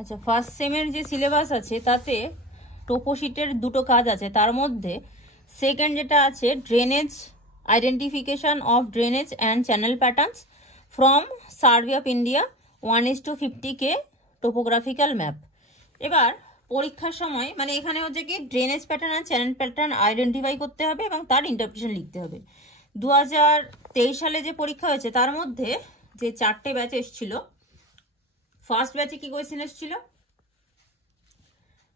আচ্ছা, ফার্স্ট সেমের যে সিলেবাস আছে তাতে টোপোশিটের দুটো কাজ আছে, তার মধ্যে সেকেন্ড যেটা আছে drainage identification of drainage and channel patterns from survey of India 1:50K topographical map. এবার পরীক্ষার সময় মানে এখানে হচ্ছে কি ড্রেনেজ প্যাটার্ন আর চ্যানেল প্যাটার্ন আইডেন্টিফাই করতে হবে এবং তার ইন্টারপ্রিটেশন লিখতে হবে। 2023 সালে যে পরীক্ষা হয়েছে তার মধ্যে যে 4টে ব্যাচ এসেছিল, ফার্স্ট ব্যাচে কি কোয়েশ্চেন এসেছিল,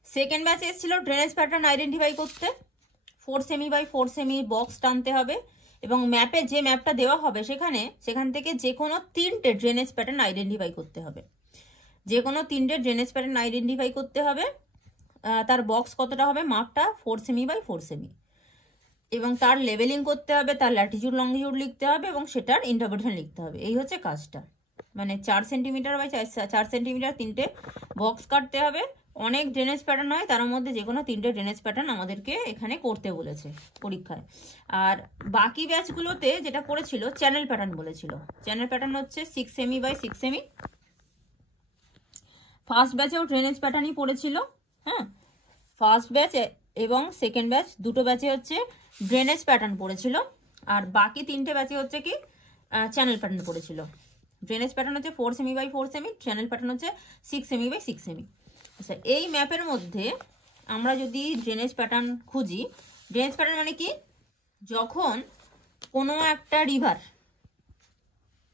সেকেন্ড ব্যাচে এসেছিল ড্রেনেজ প্যাটার্ন আইডেন্টিফাই করতে 4 সেমি বাই 4 সেমি বক্স টানতে হবে এবং ম্যাপে যে ম্যাপটা দেওয়া হবে সেখান থেকে যে কোনো 3টে ড্রেনেজ প্যাটার্ন আইডেন্টিফাই করতে হবে, যে কোনো 3টে ড্রেনেজ প্যাটার্ন আইডেন্টিফাই করতে হবে। তার বক্স কতটা হবে, মাপটা 4 সেমি বাই 4 সেমি, এবং তার লেভেলিং করতে হবে, তার ল্যাটিটিউড লংটিটিউড লিখতে হবে এবং সেটার ইন্টারপ্রিটেশন লিখতে হবে। এই হচ্ছে কাজটা। মানে 4 সেন্টিমিটার বাই 4 সেন্টিমিটার 3টে বক্স কাটতে হবে। অনেক ড্রেনেজ প্যাটার্ন হয়, তার মধ্যে যে কোনো 3টে ড্রেনেজ প্যাটার্ন আমাদেরকে এখানে করতে বলেছে পরীক্ষায়। আর বাকি ব্যাচগুলোতে যেটা পড়েছিল চ্যানেল প্যাটার্ন বলেছিল। চ্যানেল প্যাটার্ন হচ্ছে 6 সেমি বাই 6 সেমি। ফার্স্ট ব্যাচেও ড্রেনেজ প্যাটার্নই পড়েছিল। হ্যাঁ, ফার্স্ট ব্যাচ এবং সেকেন্ড ব্যাচ দুটো ব্যাচে হচ্ছে ড্রেনেজ প্যাটার্ন পড়েছিল, আর বাকি 3টে ব্যাচে হচ্ছে কি চ্যানেল প্যাটার্ন পড়েছিল। ড্রেনেজ প্যাটার্ন হচ্ছে 4 cm by 4 cm, channel pattern হচ্ছে 6 সেমি বাই 6 সেমি। আচ্ছা, এই ম্যাপের মধ্যে আমরা যদি ড্রেনেজ প্যাটার্ন খুঁজি, ড্রেনেজ প্যাটার্ন মানে কি, যখন কোনো একটা রিভার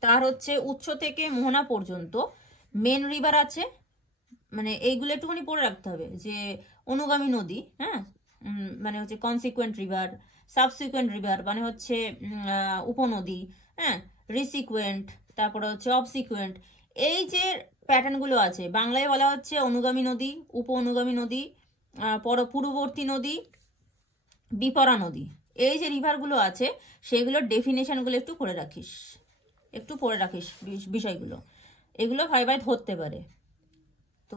তার হচ্ছে উৎস থেকে মোহনা পর্যন্ত মেন রিভার আছে, মানে এইগুলো একটুখানি পড়ে রাখতে হবে যে অনুগামী নদী, হ্যাঁ, মানে হচ্ছে কনসিকুয়েন্ট রিভার, সাবসিকুয়েন্ট রিভার মানে হচ্ছে উপনদী, হ্যাঁ, রিসিকুয়েন্ট, তারপরে হচ্ছে অবসিকুয়েন্ট। এই যে প্যাটার্নগুলো আছে বাংলায় বলা হচ্ছে অনুগামী নদী, উপ অনুগামী নদী, পূর্ববর্তী নদী, বিপরা নদী। এই যে রিভারগুলো আছে সেগুলোর ডেফিনেশনগুলো একটু পড়ে রাখিস বিষয়গুলো, এগুলো ভাই ধরতে পারে। তো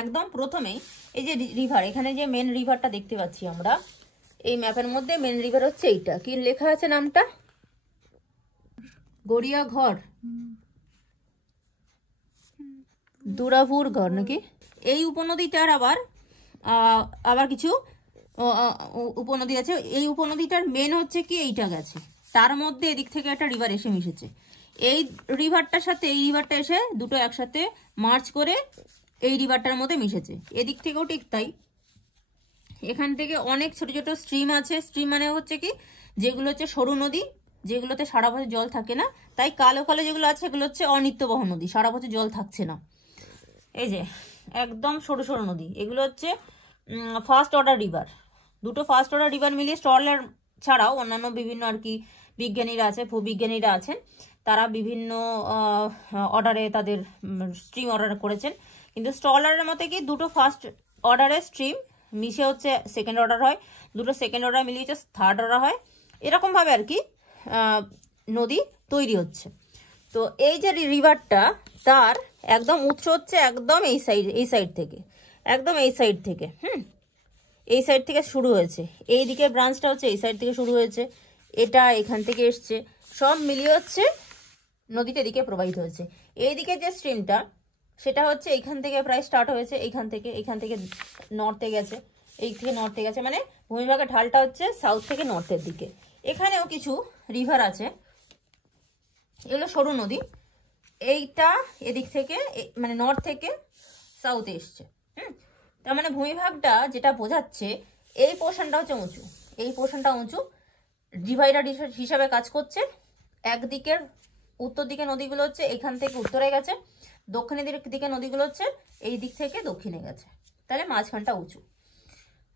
একদম প্রথমেই এই যে রিভার, এখানে যে মেন রিভারটা দেখতে পাচ্ছি আমরা এই ম্যাপের মধ্যে, মেন রিভার হচ্ছে এইটা, কি লেখা আছে নামটা, গড়িয়াঘর, দুরাভুর ঘর নাকি। এই উপনদীটার আবার কিছু উপনদী আছে। এই উপনদীটার মেন হচ্ছে কি এইটা গেছে, তার মধ্যে এদিক থেকে একটা রিভার এসে মিশেছে। এই রিভারটার সাথে এই রিভারটা এসে দুটো একসাথে মার্চ করে এই রিভারটার মধ্যে মিশেছে। এদিক থেকেও ঠিক তাই। এখান থেকে অনেক ছোট ছোট স্ট্রিম আছে। স্ট্রিম মানে হচ্ছে কি যেগুলো হচ্ছে সরু নদী, যেগুলোতে সারা বছর জল থাকে না, তাই কালো কালো যেগুলো আছে সেগুলো হচ্ছে অনিত্যবহ নদী, সারা বছর জল থাকছে না। এই যে একদম সরু সরু নদী, এগুলো হচ্ছে ফার্স্ট অর্ডার রিভার। দুটো ফার্স্ট অর্ডার রিভার মিলিয়ে স্ট্রলার ছাড়াও অন্যান্য বিভিন্ন আর কি বিজ্ঞানীরা আছে, ভূবিজ্ঞানীরা আছেন, তারা বিভিন্ন অর্ডারে তাদের স্ট্রিম অর্ডার করেছেন। কিন্তু স্ট্রলারের মতে কি দুটো ফার্স্ট অর্ডারের স্ট্রিম মিশে হচ্ছে সেকেন্ড অর্ডার হয়, দুটো সেকেন্ড অর্ডার মিলিয়ে হচ্ছে থার্ড অর্ডার হয়, এরকমভাবে আর কি নদী তৈরি হচ্ছে। তো এই যে রিভারটা তার একদম উৎস হচ্ছে একদম এই সাইড থেকে, একদম এই সাইড থেকে, এই সাইড থেকে শুরু হয়েছে। এই দিকে ব্রাঞ্চটা হচ্ছে এই সাইড থেকে শুরু হয়েছে, এটা এখান থেকে এসছে, সব মিলিয়ে হচ্ছে নদীতে এদিকে প্রবাহিত হয়েছে। এইদিকে যে স্ট্রিমটা সেটা হচ্ছে এইখান থেকে প্রায় স্টার্ট হয়েছে, এইখান থেকে নর্থে গেছে, এই থেকে নর্থে গেছে, মানে ভূমিভাগের ঢালটা হচ্ছে সাউথ থেকে নর্থের দিকে। এখানেও কিছু রিভার আছে, এগুলো সরু নদী। এইটা এদিক থেকে মানে নর্থ থেকে সাউথে এসছে। তার মানে ভূমিভাগটা যেটা বোঝাচ্ছে এই পোর্শনটা হচ্ছে উঁচু, এই পোর্শনটা উঁচু, ডিভাইডার হিসাবে কাজ করছে। একদিকের উত্তর দিকে নদীগুলো হচ্ছে এখান থেকে উত্তরে গেছে, দক্ষিণের দিকে নদীগুলো হচ্ছে এই দিক থেকে দক্ষিণে গেছে, তাহলে মাঝখানটা উঁচু।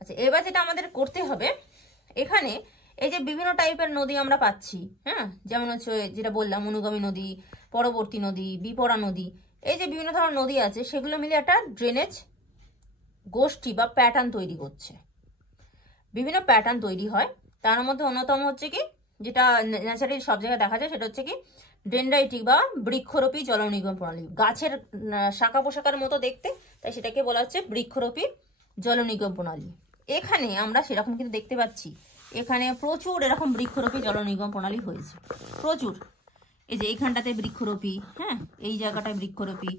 আচ্ছা, এবার যেটা আমাদের করতে হবে, এখানে এই যে বিভিন্ন টাইপের নদী আমরা পাচ্ছি, হ্যাঁ, যেমন হচ্ছে যেটা বললাম অনুগামী নদী, পরবর্তী নদী, বিপরা নদী, এই যে বিভিন্ন ধরনের নদী আছে সেগুলো মিলে একটা ড্রেনেজ গোষ্ঠী বা প্যাটার্ন তৈরি করছে। বিভিন্ন প্যাটার্ন তৈরি হয়, তার মধ্যে অন্যতম হচ্ছে কি যেটা ন্যাচারালি সব জায়গায় দেখা যায় সেটা হচ্ছে কি ডেনড্রাইটিক বা বৃক্ষরোপী জলনিগম প্রণালী। গাছের শাখা পোশাকার মতো দেখতে, তাই সেটাকে বলা হচ্ছে বৃক্ষরোপী জলনিগম প্রণালী। এখানে আমরা সেরকম কিন্তু দেখতে পাচ্ছি, এখানে প্রচুর এরকম বৃক্ষরোপী জলনিগম প্রণালী হয়েছে, প্রচুর। এই যে এইখানটাতে বৃক্ষরোপী, হ্যাঁ, এই জায়গাটায় বৃক্ষরোপী,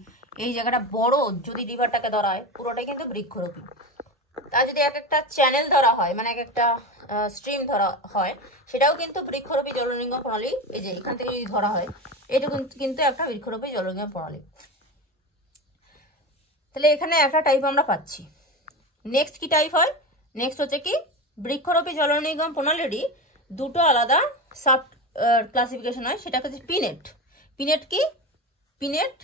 এই জায়গাটা বড় যদি রিভারটাকে ধরা হয় পুরোটাই কিন্তু বৃক্ষরোপী। তার যদি এক একটা চ্যানেল ধরা হয় মানে এক একটা স্ট্রিম ধরা হয় সেটাও কিন্তু বৃক্ষরোপী জলনির্গম প্রণালী। এই যে এখান থেকে যদি ধরা হয় এটা কিন্তু একটা বৃক্ষরোপী জলনির্গম প্রণালী। তাহলে এখানে একটা টাইপ আমরা পাচ্ছি। নেক্সট কি টাইপ হয়? নেক্সট হচ্ছে কি বৃক্ষরোপী জলনির্গম প্রণালীরই দুটো আলাদা সাব ক্লাসিফিকেশন হয়, সেটা হচ্ছে পিনেট। পিনেট কি? পিনেট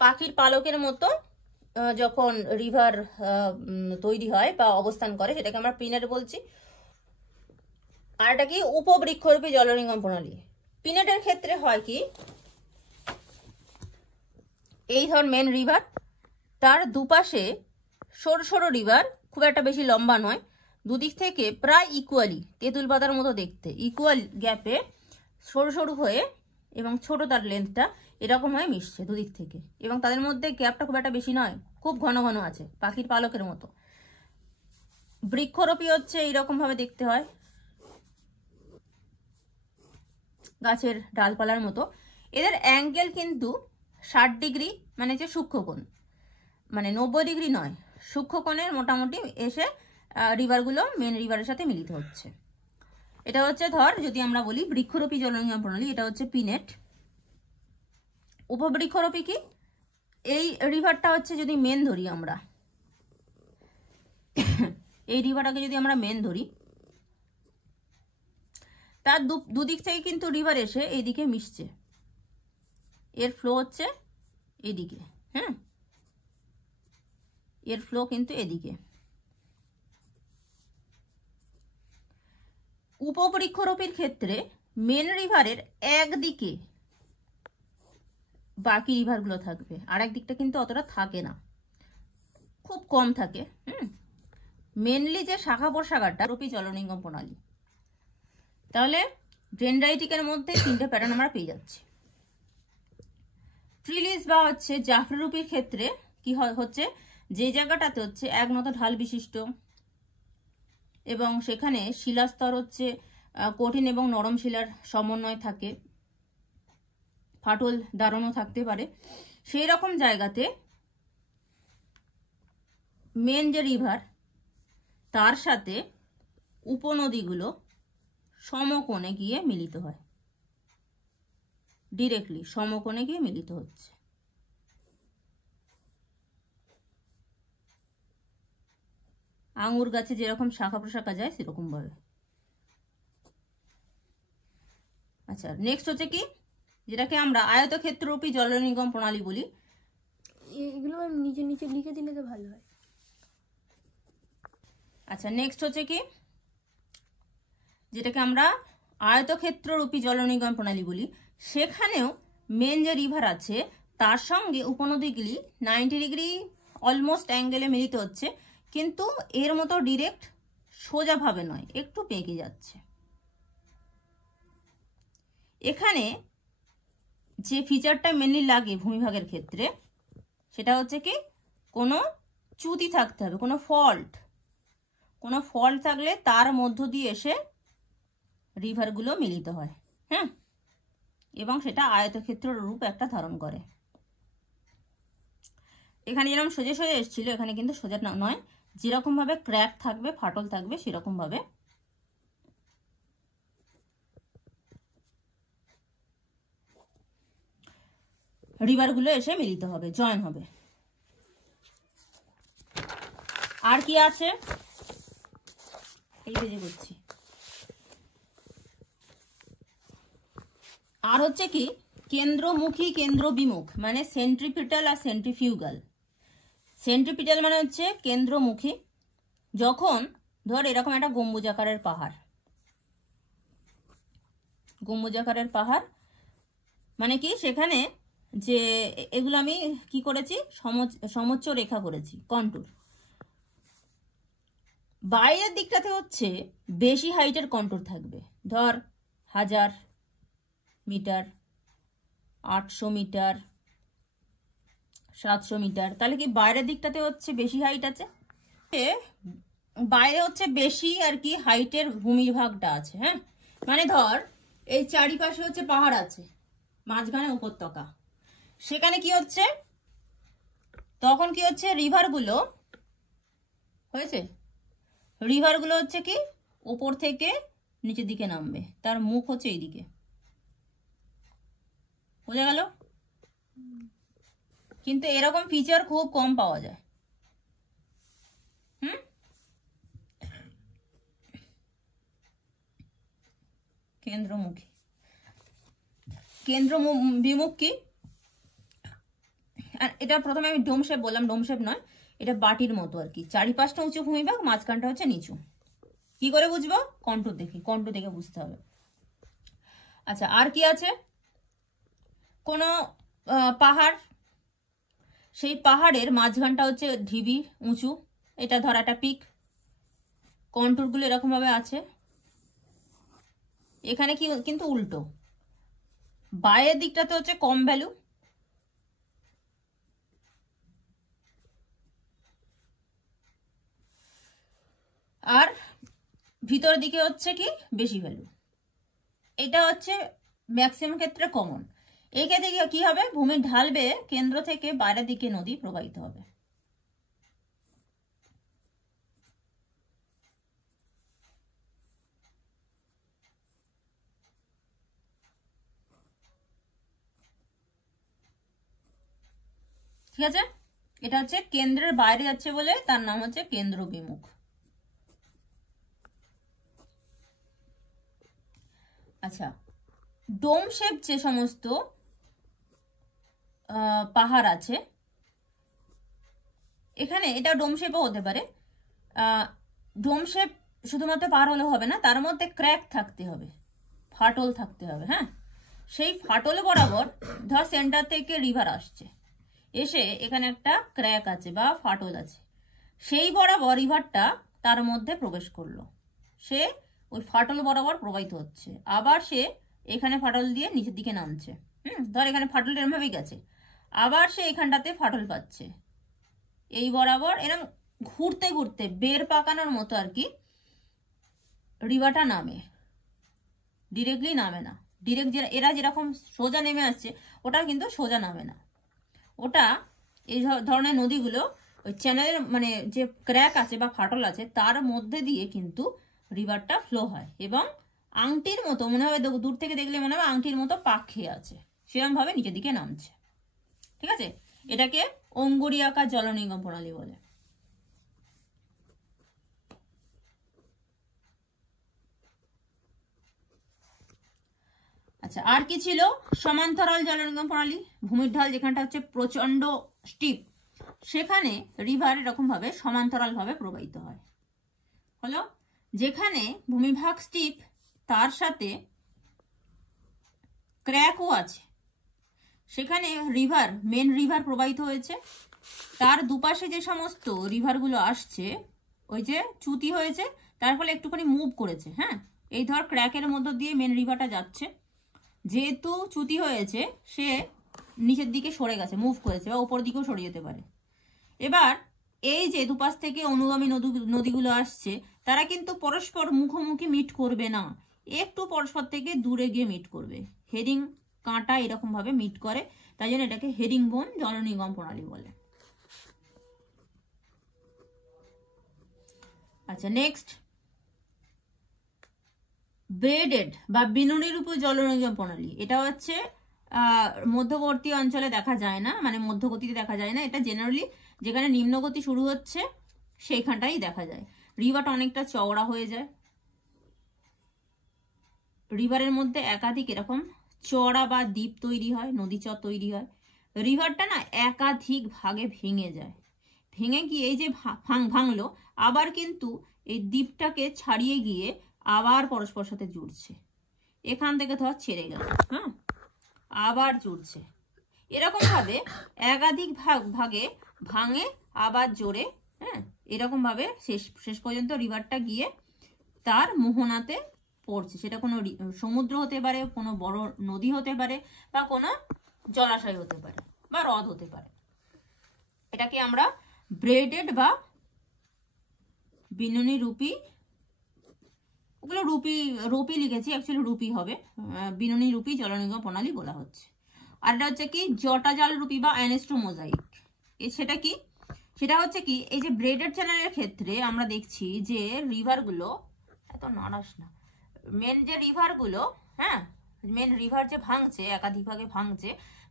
পাখির পালকের মতো যখন রিভার তৈরি হয় বা অবস্থান করে সেটাকে আমরা পিনেট বলছি। আর এটা কি উপবৃক্ষরূপী জলনির্গম প্রণালী। পিনেটের ক্ষেত্রে হয় কি এই ধর মেন রিভার, তার দুপাশে সরু সরু রিভার, খুব একটা বেশি লম্বা নয়, দুদিক থেকে প্রায় ইকুয়ালি তেঁতুল পাতার মতো দেখতে ইকুয়াল গ্যাপে সরু সরু হয়ে এবং ছোট তার লেন্থটা এরকম হয়ে মিশছে দুদিক থেকে, এবং তাদের মধ্যে গ্যাপটা খুব একটা বেশি নয়, খুব ঘন ঘন আছে পাখির পালকের মতো। বৃক্ষরোপী হচ্ছে এইরকম ভাবে দেখতে হয়, গাছের ডালপালার মতো। এদের অ্যাঙ্গেল কিন্তু 60 ডিগ্রি, মানে যে সূক্ষ্মকোণ, মানে 90 ডিগ্রি নয়, সূক্ষ্মকোণের মোটামুটি এসে রিভারগুলো মেন রিভারের সাথে মিলিত হচ্ছে। এটা হচ্ছে ধর যদি আমরা বলি বৃক্ষরোপী জলনির্গম প্রণালী, এটা হচ্ছে পিনেট। উপবৃক্ষরোপী কি? এই রিভারটা হচ্ছে যদি মেন ধরি আমরা, এই রিভারটাকে যদি আমরা মেন ধরি, তার দুদিক থেকে কিন্তু রিভার এসে এইদিকে মিশছে, এর ফ্লো হচ্ছে এদিকে, হ্যাঁ, এর ফ্লো কিন্তু এদিকে। উপবৃক্ষরোপীর ক্ষেত্রে মেন রিভারের একদিকে বাকি রিভারগুলো থাকবে, আর একদিকটা কিন্তু অতটা থাকে না, খুব কম থাকে। মেনলি যে শাখা প্রশাখাটা রূপী জলনির্গম প্রণালী। তাহলে ডেনড্রাইটিকের মধ্যে তিনটে প্যাটার্ন আমরা পেয়ে যাচ্ছি। ট্রিলিস বা হচ্ছে জাফরারূপীর ক্ষেত্রে কি হচ্ছে, যে জায়গাটাতে হচ্ছে একনত ঢাল বিশিষ্ট এবং সেখানে শিলাস্তর হচ্ছে কঠিন এবং নরম শিলার সমন্বয় থাকে, ফাটল দাঁড়ানো থাকতে পারে, সেই রকম জায়গাতে মেন যে রিভার তার সাথে উপনদীগুলো সমকোণে গিয়ে মিলিত হয়, ডিরেক্টলি সমকোণে গিয়ে মিলিত হচ্ছে। আঙুর গাছে যেরকম শাখা প্রশাখা যায় সেরকম ভাবে। আচ্ছা, নেক্সট হচ্ছে কি যেটাকে আমরা আয়তক্ষেত্ররূপী জলনির্গম প্রণালী বলি। এগুলো নিচে নিচে লিখে দিলে তো ভালো হয়। আচ্ছা, নেক্সট হচ্ছে কি যেটাকে আমরা আয়তক্ষেত্ররূপী জলনির্গম প্রণালী বলি, সেখানেও মেন যে রিভার আছে তার সঙ্গে উপনদীগুলি 90 ডিগ্রি অলমোস্ট অ্যাঙ্গেলে মিলিত হচ্ছে, কিন্তু এর মতো ডিরেক্ট সোজাভাবে নয়, একটু বেঁকে যাচ্ছে। এখানে যে ফিচারটা মেনলি লাগে ভূমিভাগের ক্ষেত্রে সেটা হচ্ছে কি কোনো চ্যুতি থাকতে হবে, কোনো ফল্ট থাকলে তার মধ্য দিয়ে এসে রিভারগুলো মিলিত হয়, হ্যাঁ, এবং সেটা আয়তক্ষেত্র রূপ একটা ধারণ করে। এখানে যেরকম সোজা সোজা এসেছিল এখানে কিন্তু সোজা নয়, যেরকম ভাবে ক্র্যাক থাকবে, ফাটল থাকবে, সেরকম ভাবে রিভারগুলো এসে মিলিত হবে, জয়েন হবে। আর কি আছে এই পেজে করছি। আর হচ্ছে কি কেন্দ্রমুখী কেন্দ্র বিমুখ, মানে সেন্ট্রিপিটাল আর সেন্ট্রিফিউগাল। সেন্ট্রিপিটাল মানে হচ্ছে কেন্দ্রমুখী, যখন ধর এরকম একটা গম্বুজাকারের পাহাড়, মানে কি সেখানে যে এগুলো আমি কি করেছি সমোচ্চ রেখা করেছি, কন্টুর। বাইরের দিকটাতে হচ্ছে বেশি হাইটের কন্টুর থাকবে, ধর 1000 মিটার, 800 মিটার, 700 মিটার, তাহলে কি বাইরের দিকটাতে হচ্ছে বেশি হাইট আছে, বাইরে হচ্ছে বেশি আর কি হাইটের ভূমিভাগটা আছে, হ্যাঁ। মানে ধর এই চারিপাশে হচ্ছে পাহাড় আছে, মাঝখানে উপত্যকা, সেখানে কি হচ্ছে তখন কি হচ্ছে, রিভারগুলো হয়েছে, রিভারগুলো হচ্ছে কি ওপর থেকে নিচের দিকে নামবে, তার মুখ হচ্ছে এইদিকে, বোঝা গেল? কিন্তু এরকম ফিচার খুব কম পাওয়া যায়। কেন্দ্রমুখী, কেন্দ্র বিমুখ কি, আর এটা প্রথমে আমি ডোম শেপ বললাম, ডোম শেপ নয়, এটা বাটির মতো আর কি, চারিপাশটা উঁচু ভূমিভাগ, মাঝখানটা হচ্ছে নিচু। কি করে বুঝবো? কন্টুর দেখি, কন্টুর দেখে বুঝতে হবে। আচ্ছা, আর কি আছে? কোনো পাহাড়, সেই পাহাড়ের মাঝখানটা হচ্ছে ঢিবি উঁচু, এটা ধর একটা পিক, কন্টুরগুলো এরকম ভাবে আছে। এখানে কি কিন্তু উল্টো, বাইরের দিকটাতে হচ্ছে কম ভ্যালু, আর ভিতরের দিকে হচ্ছে কি বেশি ভ্যালু। এটা হচ্ছে ম্যাক্সিমাম ক্ষেত্রে কমন। এই ক্ষেত্রে কি হবে, ভূমি ঢাল বেয়ে কেন্দ্র থেকে বাইরের দিকে নদী প্রবাহিত হবে। ঠিক আছে, এটা হচ্ছে কেন্দ্রের বাইরে যাচ্ছে বলে তার নাম হচ্ছে কেন্দ্র বিমুখ। আচ্ছা, ডোম শেপ যে সমস্ত পাহাড় আছে, এখানে এটা ডোম শেপও হতে পারে। ডোম শেপ শুধুমাত্র পাহাড় হলে হবে না, তার মধ্যে ক্র্যাক থাকতে হবে, ফাটল থাকতে হবে। হ্যাঁ, সেই ফাটল বরাবর ধর সেন্টার থেকে রিভার আসছে, এসে এখানে একটা ক্র্যাক আছে বা ফাটল আছে, সেই বরাবর রিভারটা তার মধ্যে প্রবেশ করলো, সে ওই ফাটল বরাবর প্রবাহিত হচ্ছে, আবার সে এখানে ফাটল দিয়ে নিচের দিকে নামছে। ধর এখানে ফাটল এরমভাবেই গেছে, আবার সে এখানটাতে ফাটল পাচ্ছে, এই বরাবর এরম ঘুরতে ঘুরতে বের পাকানোর মতো আর কি রিভারটা নামে, ডিরেক্টলি নামে না। ডিরেক্ট এরা যেরকম সোজা নেমে আসছে, ওটা কিন্তু সোজা নামে না, ওটা এই ধরনের নদীগুলো ওই চ্যানেলের মানে যে ক্র্যাক আছে বা ফাটল আছে তার মধ্যে দিয়ে কিন্তু রিভারটা ফ্লো হয়, এবং আংটির মতো মনে হবে, দূর থেকে দেখলে মনে হবে আংটির মতো পাক খেয়ে আছে, সেরকম ভাবে নিচের দিকে নামছে। ঠিক আছে, এটাকে অঙ্গুরিয়াকার জলনির্গম প্রণালী বলে। আচ্ছা, আর কি ছিল? সমান্তরাল জলনির্গম প্রণালী। ভূমির ঢাল যেখানটা হচ্ছে প্রচন্ড স্টিপ, সেখানে রিভার এরকম ভাবে সমান্তরাল ভাবে প্রবাহিত হয়। হলো, যেখানে ভূমিভাগ স্টিপ তার সাথে ক্র্যাকও আছে, সেখানে রিভার, মেন রিভার প্রবাহিত হয়েছে, তার দুপাশে যে সমস্ত রিভারগুলো আসছে, ওই যে চ্যুতি হয়েছে, তার ফলে একটুখানি মুভ করেছে। হ্যাঁ, এই ধর ক্র্যাকের মধ্য দিয়ে মেন রিভারটা যাচ্ছে, যেহেতু চ্যুতি হয়েছে সে নিচের দিকে সরে গেছে, মুভ করেছে, বা ওপর দিকেও সরে যেতে পারে। এবার এই যে দুপাশ থেকে অনুগামী নদীগুলো আসছে, তারা কিন্তু পরস্পর মুখোমুখি মিট করবে না, একটু পরস্পর থেকে দূরে গিয়ে মিট করবে, হেরিং কাঁটা এরকম ভাবে মিট করে, তাই জন্য এটাকে হেরিং বোন জলনির্গম প্রণালী বলে। আচ্ছা, নেক্সট ব্রেডেড বা বিনুনিরূপ জলনির্গম প্রণালী। এটা হচ্ছে মধ্যবর্তী অঞ্চলে দেখা যায় না, মানে মধ্যগতিতে দেখা যায় না, এটা জেনারেলি যেখানে নিম্নগতি শুরু হচ্ছে সেইখানটাই দেখা যায়। রিভারটা অনেকটা চওড়া হয়ে যায়, রিভারের মধ্যে একাধিক এরকম চওড়া বা দ্বীপ তৈরি হয়, নদী চর তৈরি হয়। রিভারটা না একাধিক ভাগে ভেঙে যায়, ভেঙে গিয়ে এই যে ভাঙলো, আবার কিন্তু এই দ্বীপটাকে ছাড়িয়ে গিয়ে আবার পরস্পর সাথে জুড়ছে, এখান থেকে ধর ছেড়ে গেল, হ্যাঁ, আবার জুড়ছে, এরকম ভাবে একাধিক ভাগে ভাঙে আবার জোরে। হ্যাঁ, এরকম ভাবে শেষ পর্যন্ত রিভারটা গিয়ে তার মোহনাতে পড়ছে, সেটা কোনো সমুদ্র হতে পারে, কোনো বড় নদী হতে পারে, বা কোনো জলাশয় হতে পারে, বা হ্রদ হতে পারে। এটাকে আমরা ব্রেডেড বা বিনুনি রূপী, ওগুলো রূপী লিখেছি, অ্যাকচুয়ালি রূপী হবে, বিনুনি রূপী জলনির্গম প্রণালী বলা হচ্ছে। আর এটা হচ্ছে কি জটাজাল রূপী বা অ্যানেস্টোমোজাইক। সেটা কি, সেটা হচ্ছে কি, এই যে ব্রেডেড চ্যানেলের ক্ষেত্রে আমরা দেখছি যে রিভারগুলো এত নাড়াস না, মেন যে রিভারগুলো, হ্যাঁ, মেন রিভার যে ভাঙছে, একাধিক ভাগে ভাঙছে,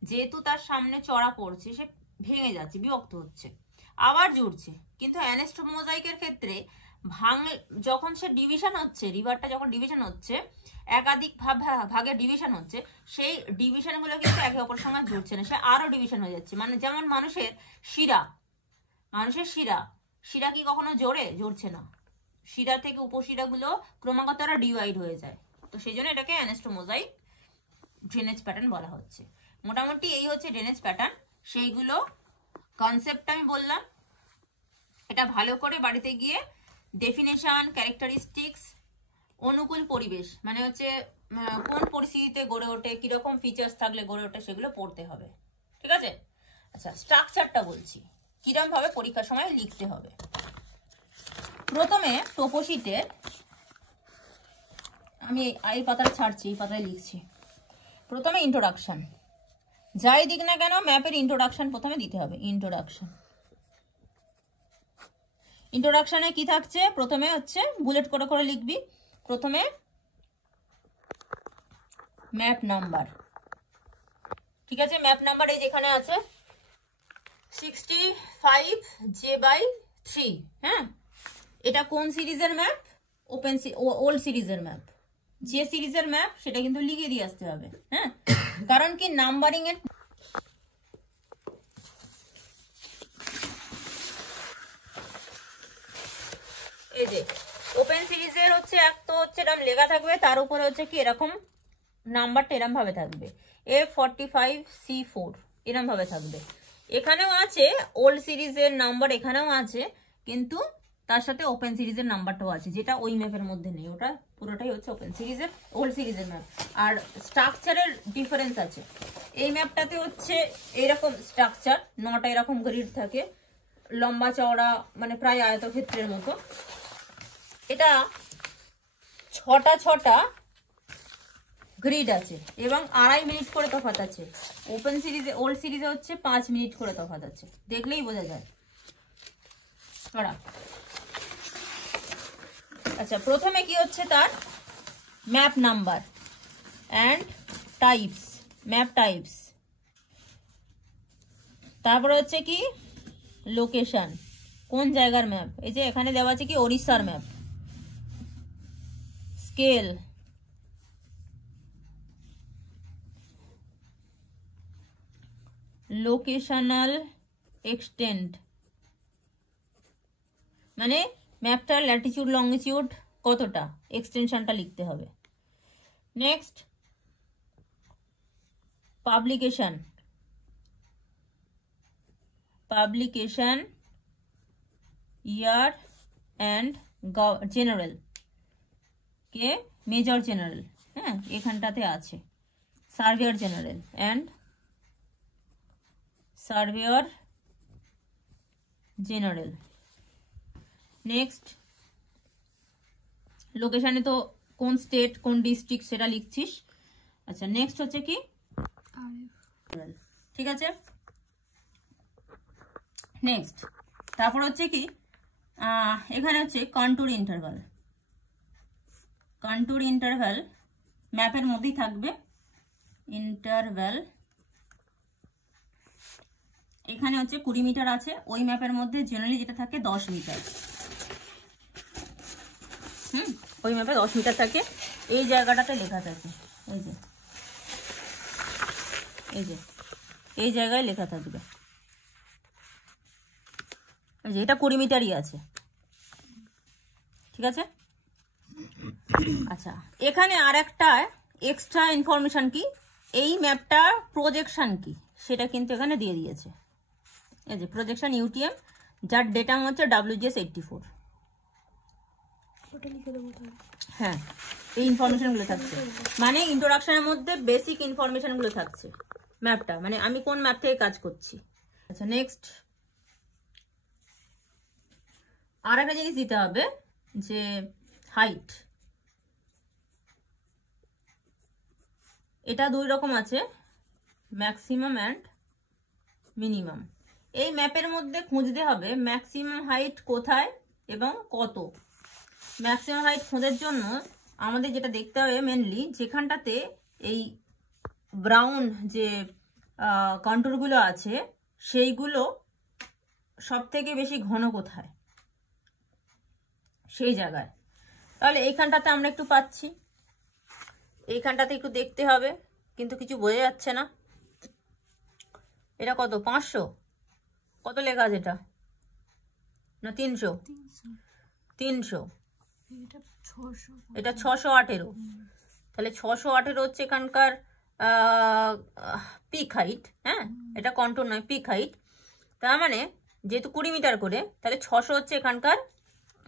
যেহেতু তার সামনে চড়া পড়ছে, সে ভেঙে যাচ্ছে, বিভক্ত হচ্ছে, আবার জুড়ছে। কিন্তু অ্যানেস্টোমোজাইকের ক্ষেত্রে যখন সে ডিভিশন হচ্ছে, রিভারটা যখন ডিভিশন হচ্ছে, একাধিক ভাগে ডিভিশন হচ্ছে, সেই ডিভিশনগুলো কিন্তু একে অপরের সঙ্গে জুড়ছে না, সে আরো ডিভিশন হয়ে যাচ্ছে। মানে যেমন মানুষের শিরা, শিরা কি কখনো জুড়ছে না, শিরা থেকে উপশিরাগুলো ক্রমাগত ডিভাইড হয়ে যায়। তো সেই জন্য এটাকে অ্যানেস্টোমোজাইক ড্রেনেজ প্যাটার্ন বলা হচ্ছে। মোটামুটি এই হচ্ছে ড্রেনেজ প্যাটার্ন। সেইগুলো কনসেপ্ট আমি বললাম, এটা ভালো করে বাড়িতে গিয়ে ডেফিনেশন, ক্যারেক্টারিস্টিক্স, অনুকূল পরিবেশ মানে হচ্ছে কোন পরিস্থিতিতে গড়ে ওঠে, কিরকম ফিচার্স থাকলে গড়ে ওঠে, সেগুলো পড়তে হবে, ঠিক আছে? আচ্ছা, স্ট্রাকচারটা বলছি, কিরম ভাবে পরীক্ষার সময় লিখতে হবে। প্রথমে টোপোশিটে আমি এই পাতাটা ছাড়ছি, এই পাতায় লিখছি। প্রথমে ইন্ট্রোডাকশন, যাই দিক না কেন ম্যাপের ইন্ট্রোডাকশন প্রথমে দিতে হবে। ইন্ট্রোডাকশনে কি থাকছে, প্রথমে হচ্ছে বুলেট করে করে লিখবি। প্রথমে ম্যাপ নাম্বার, ঠিক আছে? ম্যাপ নাম্বার এই যেখানে আছে 65J/3, হ্যাঁ, এটা কোন সিরিজের ম্যাপ? ওল্ড সিরিজের ম্যাপ। যে সিরিজের ম্যাপ সেটা কিন্তু লিখে দিয়ে আসতে হবে, হ্যাঁ, কারণ কি নাম্বারিং এর এই যে ওপেন সিরিজের হচ্ছে এক তো হচ্ছে এরকম লেখা থাকবে, তার উপরে হচ্ছে কি এরকম নাম্বারটা এরকম ভাবে থাকবে, A45C4 এরকম ভাবে থাকবে। এখানেও আছে ওল্ড সিরিজের নাম্বার, এখানেও আছে, কিন্তু তার সাথে ওপেন সিরিজের নাম্বারটাও আছে, যেটা ওই ম্যাপের মধ্যে নেই, ওটা পুরোটাই হচ্ছে ওপেন সিরিজের, ওল্ড সিরিজের ম্যাপ। আর স্ট্রাকচারের ডিফারেন্স আছে, এই ম্যাপটাতে হচ্ছে এইরকম স্ট্রাকচার, 9টা এরকম গ্রিড থাকে, লম্বা চওড়া, মানে প্রায় আয়তক্ষেত্রের মতো। এটা 6টা গ্রিড আছে এবং 2.5 মিনিট করে তফাৎ আছে। ওপেন সিরিজে, ওল্ড সিরিজে হচ্ছে 5 মিনিট করে তফাৎ আছে, দেখলেই বোঝা যায়। আচ্ছা, প্রথমে কি হচ্ছে তার map number and types, map types. তারপরে হচ্ছে কি লোকেশন, কোন জায়গার ম্যাপ, এই যে এখানে দেওয়া আছে কি ওড়িশার ম্যাপ। স্কেল, লোকেশনাল এক্সটেন্ট, মানে ম্যাপটার ল্যাটিটিউড লংজিটিউড কতটা, এক্সটেনশনটা লিখতে হবে। Next publication, year and general, K major general, হ্যাঁ এখানটাতে আছে surveyor general and surveyor general. Next লোকেশনে তো কোন স্টেট কোন ডিস্ট্রিক্ট সেটা লিখছিস। আচ্ছা, নেক্সট হচ্ছে কি ঠিক আছে। নেক্সট তারপর হচ্ছে কি এখানে হচ্ছে কন্টুর ইন্টারভাল, কন্টুর ইন্টারভাল ম্যাপের মধ্যেই থাকবে। ইন্টারভাল এখানে হচ্ছে 20 মিটার আছে, ওই ম্যাপের মধ্যে জেনারেলি যেটা থাকে 10 মিটার। ওই ম্যাপে 10 মিটার থাকে, এই জায়গাটাতে লেখা থাকে, এই যে এই জায়গায় লেখা থাকবে, এই যে এটা 20 মিটারই আছে, ঠিক আছে। আচ্ছা, এখানে আর একটা এক্সট্রা ইনফরমেশন কি, এই ম্যাপটা প্রজেকশন কি সেটা কিন্তু এখানে দিয়ে দিয়েছে। এই যে প্রজেকশন ইউটিএম, যার ডেটা হচ্ছে WGS84, হ্যাঁ এই ইনফরমেশনগুলো থাকছে, মানে ইন্ট্রোডাকশনের মধ্যে বেসিক ইনফরমেশনগুলো থাকছে ম্যাপটা, মানে আমি কোন ম্যাপ থেকে কাজ করছি। আচ্ছা, নেক্সট আর একটা জিনিস দিতে হবে যে হাইট, এটা 2 রকম আছে, ম্যাক্সিমাম অ্যান্ড মিনিমাম। এই ম্যাপের মধ্যে খুঁজতে হবে ম্যাক্সিমাম হাইট কোথায় এবং কত। ম্যাক্সিমাম হাইট খোঁজার জন্য আমাদের যেটা দেখতে হবে মেনলি, যেখানটাতে এই ব্রাউন যে কন্টুরগুলো আছে সেইগুলো সব থেকে বেশি ঘন কোথায়, সেই জায়গায়। তাহলে এইখানটাতে আমরা একটু পাচ্ছি, এইখানটাতে একটু দেখতে হবে, কিন্তু কিছু বোঝা যাচ্ছে না। এটা কত? 500? কত লেখা আছে এটা? না 300? 300। এটা 618। তাহলে 618 হচ্ছে এখানকার পিক হাইট। হ্যাঁ, এটা কন্টুর নয়, পিক হাইট। তার মানে যেহেতু 20 মিটার করে, তাহলে 600 হচ্ছে এখানকার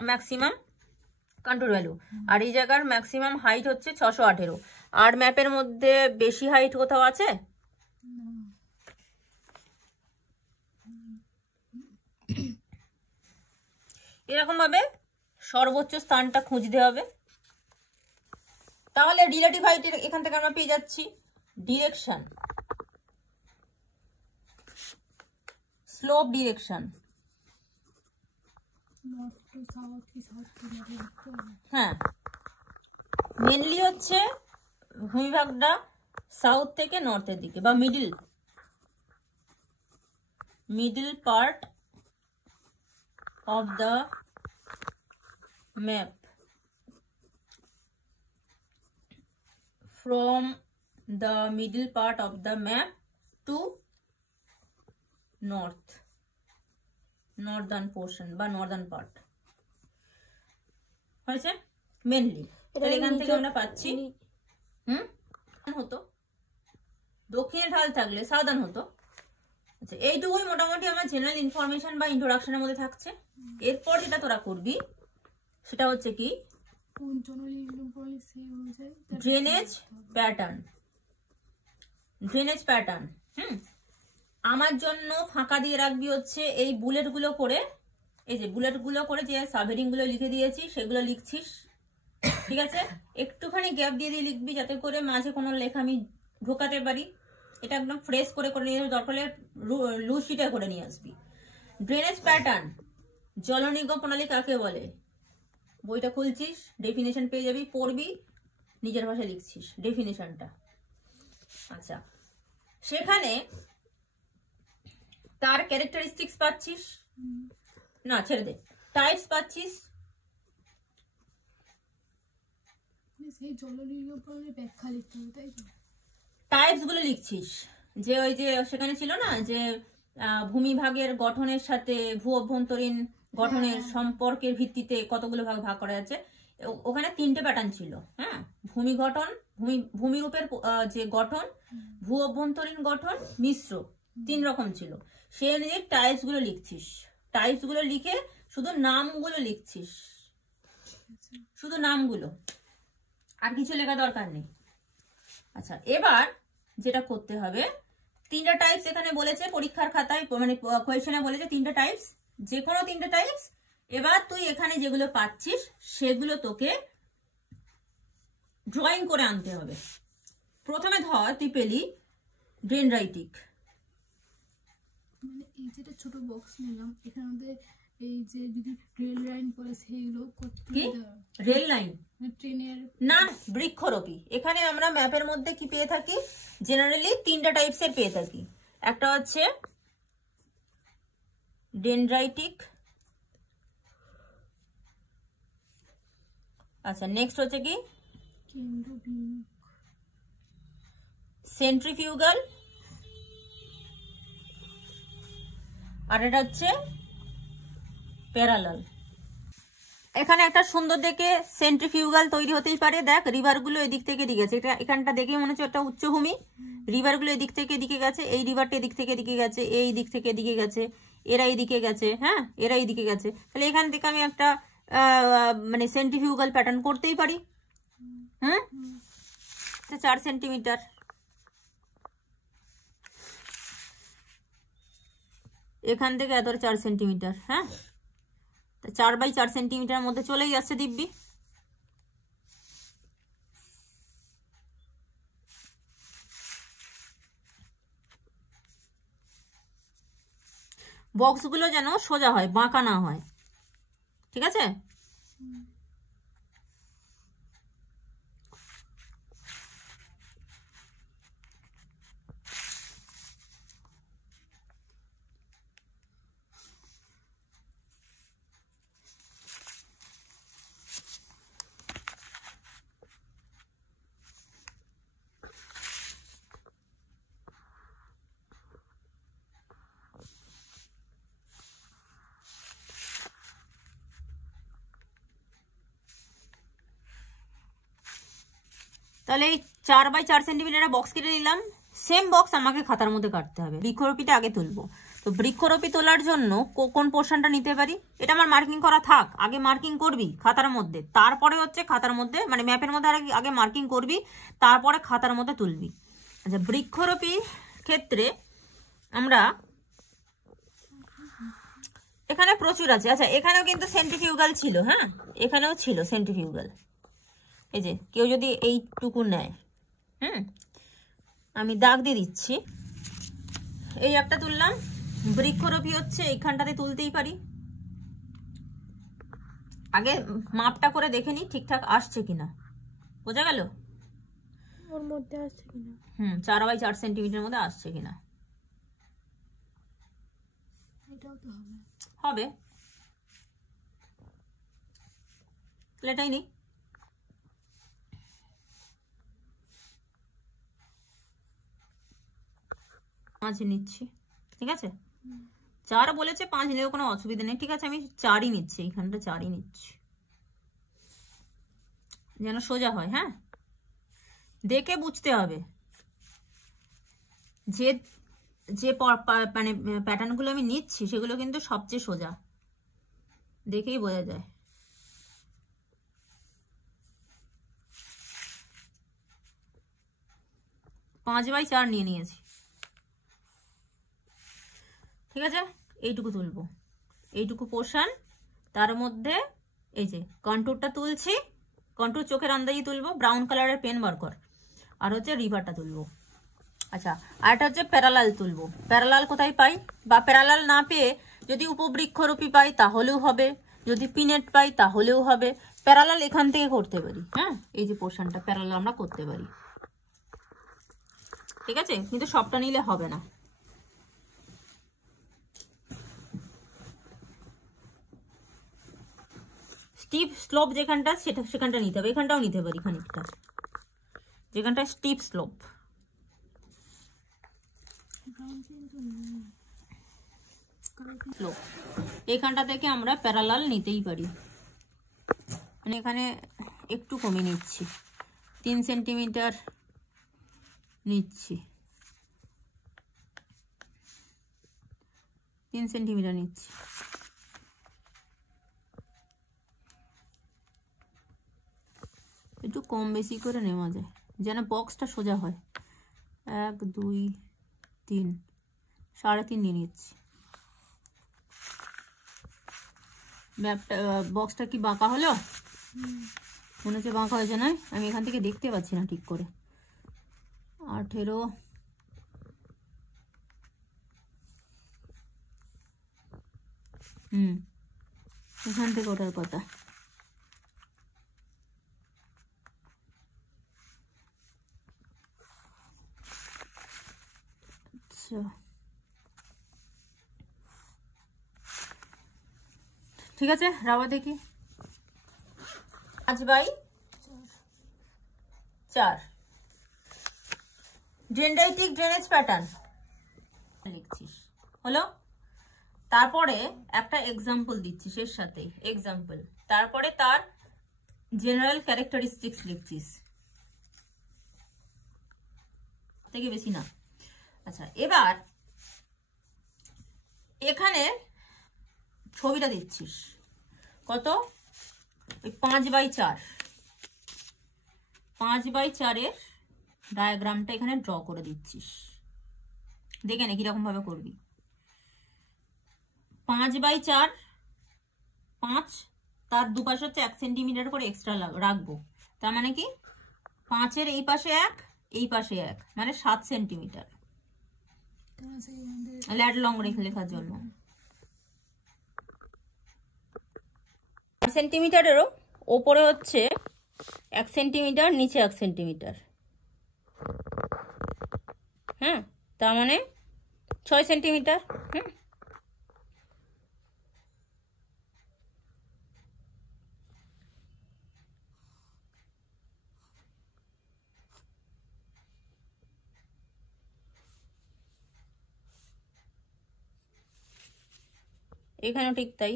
ম্যাক্সিমাম কন্টুর ভ্যালু, আর এই জায়গার ম্যাক্সিমাম হাইট হচ্ছে 618। আর ম্যাপের মধ্যে বেশি হাইট কোথাও আছে? এরকম ভাবে সর্বোচ্চ স্থানটা খুঁজতে হবে। তাহলে রিলেটিভ হাইট এখান থেকে আমরা পেয়ে যাচ্ছি। ডিরেকশন, স্লোপ ডিরেকশন, হ্যাঁ মেনলি হচ্ছে ভূমিভাগটা সাউথ থেকে নর্থের দিকে, বা middle part of the map from the middle part of the map to northern portion বা northern part হয়েছে মেনলি। তাহলে এখান থেকে আমরা পাচ্ছি হতো দক্ষিণে ঢাল থাকলে সাউদার্ন হতো। আচ্ছা, এইটুকুই মোটামুটি আমার জেনারেল ইনফরমেশন বা ইন্ট্রোডাকশনের মধ্যে থাকছে। এরপর যেটা তোরা করবি সেটা হচ্ছে কি ড্রেনেজ প্যাটার্ন। আমার জন্য ফাঁকা দিয়ে রাখবি হচ্ছে এই বুলেটগুলো করে, এই যে বুলেটগুলো করে যে সাবহেডিং গুলো লিখে দিয়েছি সেগুলো লিখছিস, ঠিক আছে? একটুখানি গ্যাপ দিয়ে দিয়ে লিখবি যাতে করে মাঝে কোনো লেখা আমি ঢোকাতে পারি। এটা একদম ফ্রেশ করে নিয়ে দরকার হলে লুজ শিটে করে নিয়ে আসবি। ড্রেনেজ প্যাটার্ন, জলনিগম প্রণালী কাকে বলে? বইটা খুলছিস, ডেফিনেশন পেয়ে যাবি, পড়বি, নিজের ভাষায় লিখছিস ডেফিনেশনটা। আচ্ছা, সেখানে তার ক্যারেক্টারিস্টিক্স পাচ্ছিস, না ছেড়ে দে, টাইপস পাচ্ছিস, সেই জলনিগম প্রণালী ব্যাখ্যা লিখতে হবে, তাই তো? টাইপস গুলো লিখছিস, যে ওই যে সেখানে ছিল না যে ভূমিভাগের গঠনের সাথে ভূ অভ্যন্তরীণ গঠনের সম্পর্কের ভিত্তিতে কতগুলো ভাগ ভাগ করা যাচ্ছে। ওখানে 3টে প্যাটার্ন ছিল। হ্যাঁ, ভূমি গঠন, ভূমিরূপের যে গঠন, ভূ অভ্যন্তরীণ গঠন, মিশ্র, 3 রকম ছিল। সে অনুযায়ী টাইপস গুলো লিখছিস। টাইপস গুলো লিখে শুধু নামগুলো লিখছিস, শুধু নামগুলো, আর কিছু লেখা দরকার নেই। আচ্ছা, এবার যেটা করতে হবে, 3টা টাইপস এখানে বলেছে পরীক্ষার খাতায়, মানে কোয়েশনে বলেছে 3টা টাইপস, যে কোনো 3টে টাইপস। এবার তুই এখানে যেগুলো পাচ্ছিস সেগুলো তোকে ড্রয়িং করে আনতে হবে। প্রথমে ধর তুই পেলি ডেনড্রাইটিক, মানে এই যেটা ছোট বক্স নিলাম, এখানে মধ্যে এই যে যদি রেল লাইন পড়ে সেইগুলো করতে হবে। রেল লাইন ট্রেনের না, বৃক্ষরোপী। এখানে আমরা ম্যাপের মধ্যে কি পেয়ে থাকি? জেনারেলি 3টা টাইপসের পেয়ে থাকি। একটা হচ্ছে ডেনড্রাইটিক, আচ্ছা নেক্সট হচ্ছে কি সেন্ট্রিফিউগাল, আর এটা হচ্ছে প্যারালাল। এখানে একটা সুন্দর দেখে সেন্ট্রিফিউগাল তৈরি হতেই পারে। দেখ, রিভারগুলো এদিক থেকে এদিকে গেছে, এটা এখানটা দেখে মনে হচ্ছে একটা উচ্চভূমি। রিভারগুলো এদিক থেকে এদিকে গেছে, এই রিভারটা এদিক থেকে এদিকে গেছে, এই দিক থেকে এদিকে গেছে, এরা এইদিকে গেছে, হ্যাঁ এরা এইদিকে গেছে। তাহলে এখান থেকে আমি একটা মানে সেন্ট্রিফিউগাল প্যাটার্ন করতেই পারি। 4 সেন্টিমিটার, এখান থেকে এত 4 সেন্টিমিটার, হ্যাঁ 4x4 সেন্টিমিটার মধ্যে চলেই যাচ্ছে দিব্যি। বক্সগুলো যেন সোজা হয়, বাঁকা না হয়, ঠিক আছে? তাহলে এই 4x4 সেন্টিমিটার বক্স কেটে নিলাম। সেম বক্স আমাকে খাতার মধ্যে কাটতে হবে। বৃক্ষরোপীটা আগে তুলবো। তো বৃক্ষরোপী তোলার জন্য কোন পোর্শনটা নিতে পারি, এটা আমার মার্কিং করা থাক। আগে মার্কিং করবি খাতার মধ্যে, তারপরে হচ্ছে খাতার মধ্যে মানে ম্যাপের মধ্যে আগে মার্কিং করবি, তারপরে খাতার মধ্যে তুলবি। আচ্ছা, বৃক্ষরোপী ক্ষেত্রে আমরা এখানে প্রচুর আছে। আচ্ছা, এখানেও কিন্তু সেন্ট্রিফিউগাল ছিল, হ্যাঁ এখানেও ছিল সেন্ট্রিফিউগাল। এই যে কেউ যদি এইটুকু নেয়, আমি দাগ দিয়ে দিচ্ছি। এই একটা তুললাম। বৃক্ষরোপী হচ্ছে এইখানটাতে তুলতেই পারি। আগে মাপটা করে দেখে নি ঠিকঠাক আসছে কিনা, বোঝা গেল? ওর মধ্যে আসছে কিনা, 4x4 সেন্টিমিটার মধ্যে আসছে কিনা। এটাও তো হবে, তাহলে এটাই নি। পাঁচ নিচ্ছি, ঠিক আছে? 4 বলেছে, 5 নিলেও কোনো অসুবিধা নেই, ঠিক আছে? আমি 4ই নিচ্ছি, এইখানটা 4ই নিচ্ছি, যেন সোজা হয়। হ্যাঁ, দেখে বুঝতে হবে যে যে মানে প্যাটার্নগুলো আমি নিচ্ছি সেগুলো কিন্তু সবচেয়ে সোজা, দেখেই বোঝা যায়। পাঁচ বাই 4 নিয়ে নিয়েছি, ঠিক আছে? এইটুকু তুলবো, এইটুকু পোর্শন, তার মধ্যে এই যে কন্টুরটা তুলছি, কন্টুর চোখের আন্দাজে তুলবো, ব্রাউন কালারের পেন বার কর, আর হচ্ছে রিভারটা তুলবো। আচ্ছা, আর এটা হচ্ছে প্যারালাল তুলবো। প্যারালাল কোথায় পাই, বা প্যারালাল না পেয়ে যদি উপবৃক্ষরোপী পাই তাহলেও হবে, যদি পিনেট পাই তাহলেও হবে। প্যারালাল এখান থেকে করতে পারি, হ্যাঁ এই যে পোর্শনটা প্যারালাল আমরা করতে পারি, ঠিক আছে? কিন্তু সবটা নিলে হবে না। স্টিপ স্লোপ যেখানটা সেখানটা নিতে হবে, এখানটাও নিতে পারি খানিকটা, যেখানটা স্টিপ স্লোপ। এখানটা থেকে আমরা প্যারালাল নিতেই পারি, মানে এখানে একটু কমে নিচ্ছি, 3 সেন্টিমিটার নিচ্ছি, 3 সেন্টিমিটার নিচ্ছি। একটু কম বেশি করে নেওয়া যায় যেন বক্সটা সোজা হয়। 1 2 3 3.5 নিয়ে নিচ্ছি। ম্যাপটা বক্সটা কি বাঁকা হলো? মনে হচ্ছে বাঁকা হয়েছে না, আমি এখান থেকে দেখতে পাচ্ছি না ঠিক করে। 18 এখান থেকে ওটার কথা। আচ্ছা, ঠিক আছে, রাবার দেখি। 5x4 ডেনড্রাইটিক ড্রেনেজ প্যাটার্ন লিখছিস, হলো? তারপরে একটা এক্সাম্পল দিচ্ছিস এর সাথে, এক্সাম্পল, তারপরে তার জেনারেল ক্যারেক্টারিস্টিক্স লিখছিস, থেকে বেশি না। আচ্ছা, এবার এখানে ছবিটা দিচ্ছিস কত, ওই 5x4, 5x4 এর ডায়াগ্রামটা এখানে ড্র করে দিচ্ছিস। দেখে নে কিরকম ভাবে করবি। 5x4, 5, তার দুপাশে হচ্ছে 1 সেন্টিমিটার করে এক্সট্রা রাখবো। তার মানে কি 5-এর এই পাশে 1, এই পাশে 1, মানে 7 সেন্টিমিটার ল্যাড লং রেখে লেখার জন্য। সেন্টিমিটারেরও ওপরে হচ্ছে 1 সেন্টিমিটার, নিচে 1 সেন্টিমিটার। হ্যাঁ, তার মানে 6 সেন্টিমিটার। হুম, এখানেও ঠিক তাই।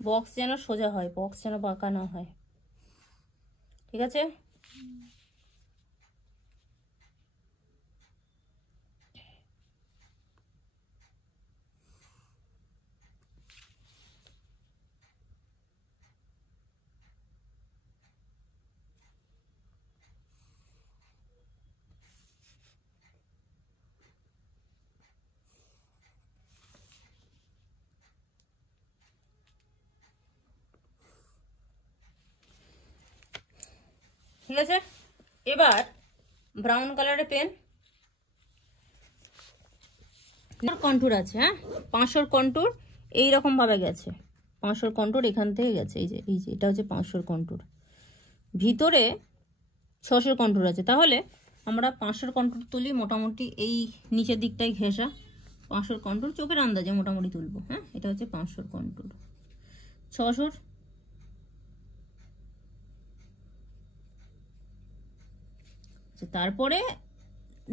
বক্স যেন সোজা হয়, বক্স যেন বাঁকা না হয়। ঠিক আছে? ঠিক আছে, এবার ব্রাউন কালারের পেন, কন্টুর আছে। হ্যাঁ, 500 কন্টুর এইরকম ভাবে গেছে। 500 কন্টুর এখান থেকে গেছে, এই যে এটা হচ্ছে 500 কন্টুর, ভিতরে 600 কন্টুর আছে। তাহলে আমরা 500 কন্টুর তুলি, মোটামুটি এই নিচের দিকটাই ঘেঁষা। 500 কন্টুর চোখের আন্দাজে মোটামুটি তুলবো। হ্যাঁ, এটা হচ্ছে 500 কন্টুর। 600, তারপরে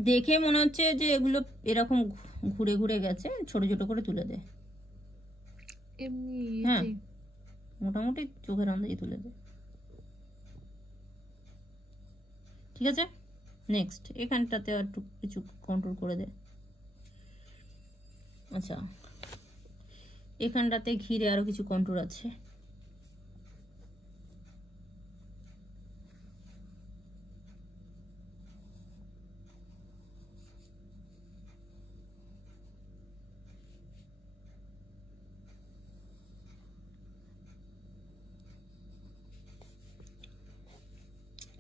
দেখে মনে হচ্ছে যে এগুলো এরকম ঘুরে ঘুরে গেছে, ছোট ছোট করে তুলে দেয়। হ্যাঁ, মোটামুটি চোখের আন্দাজে তুলে দেয়। ঠিক আছে, নেক্সট এখানটাতে আর একটু কিছু কন্ট্রোল করে দেয়। আচ্ছা, এখানটাতে ঘিরে আরো কিছু কন্ট্রোল আছে।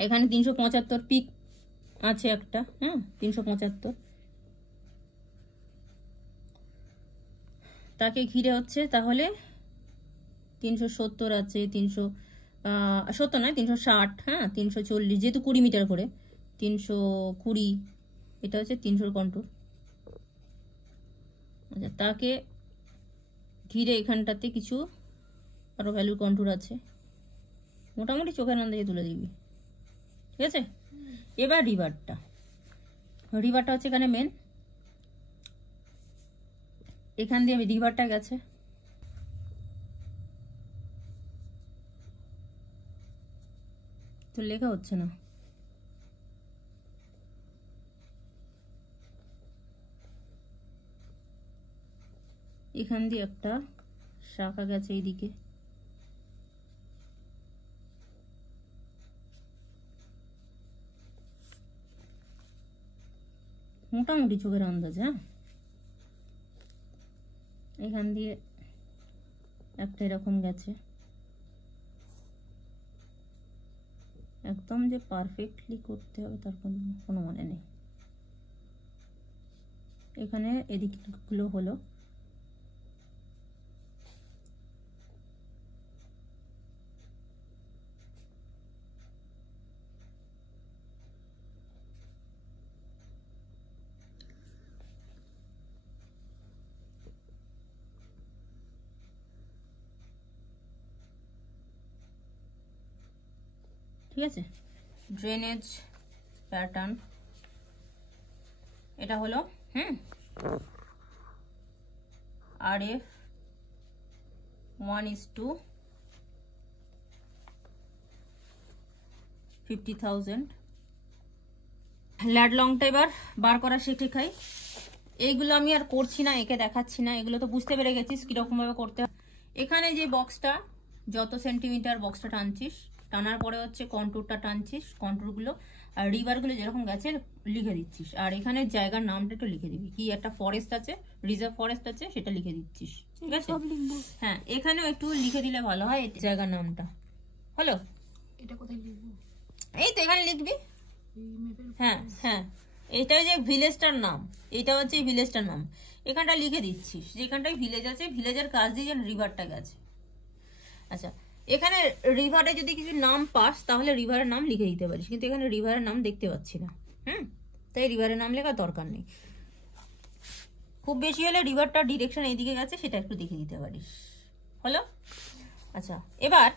এখানে 375 পিক আছে একটা। হ্যাঁ, 375 তাকে ঘিরে হচ্ছে, তাহলে 370 আছে, 370 নয় 360। হ্যাঁ, 340, যেহেতু 20 মিটার করে 320। এটা হচ্ছে 300 কন্টুর। আচ্ছা, তাকে ঘিরে এখানটাতে কিছু আরো ভ্যালুর কন্টুর আছে, মোটামুটি চোখের আন্দাজে তুলে দিবি। ঠিক আছে, এবার রিভারটা হচ্ছে এখানে মেন। এখান দিয়ে আমি রিভারটা গেছে, তো লেখা হচ্ছে না। এখান দিয়ে একটা শাখা গেছে এইদিকে, মোটামুটি চোখের আন্দাজ। হ্যাঁ, এখান দিয়ে একটা এরকম গেছে, একদম যে পারফেক্টলি করতে হবে তার কোনো মানে নেই। এখানে এদিকগুলো হলো, ঠিক আছে। ড্রেনেজ প্যাটার্ন এটা হলো RF 1:50,000। ল্যাড লংটা এবার বার করা শিখে খাই। এইগুলো আমি আর করছি না, একে দেখাচ্ছি না, এগুলো তো বুঝতে পেরে গেছিস কিরকম ভাবে করতে হয়। এখানে যে বক্সটা, যত সেন্টিমিটার বক্সটা টানছিস, টানার পরে হচ্ছে কন্টুরটা টানছিস, কন্টুরগুলো আর রিভারগুলো যেরকম গেছে লিখে দিচ্ছিস। আর এখানে জায়গার নামটা একটু লিখে দিবি, কি একটা ফরেস্ট আছে, রিজার্ভ ফরেস্ট আছে, সেটা লিখে দিচ্ছিস, ঠিক আছে? হ্যাঁ, এখানেও একটু লিখে দিলে ভালো হয় জায়গার নামটা। হলো? এটা কোথায় লিখবো? এই তো এখানে লিখবি। হ্যাঁ হ্যাঁ, এটা যে ভিলেজটার নাম, এটা হচ্ছে ভিলেজটার নাম, এখানটা লিখে দিচ্ছিস যে এখানটায় ভিলেজ আছে, ভিলেজের কাছ দিয়ে যেন রিভারটা গেছে। আচ্ছা, এখানে রিভারে যদি কিছু নাম পাস তাহলে রিভারের নাম লিখে দিতে পারিস, কিন্তু এখানে রিভারের নাম দেখতে পাচ্ছি না। তাই রিভারের নাম লেখার দরকার নেই। খুব বেশি হলে রিভারটার ডিরেকশন এইদিকে গেছে সেটা একটু দেখে দিতে পারিস। হলো? আচ্ছা, এবার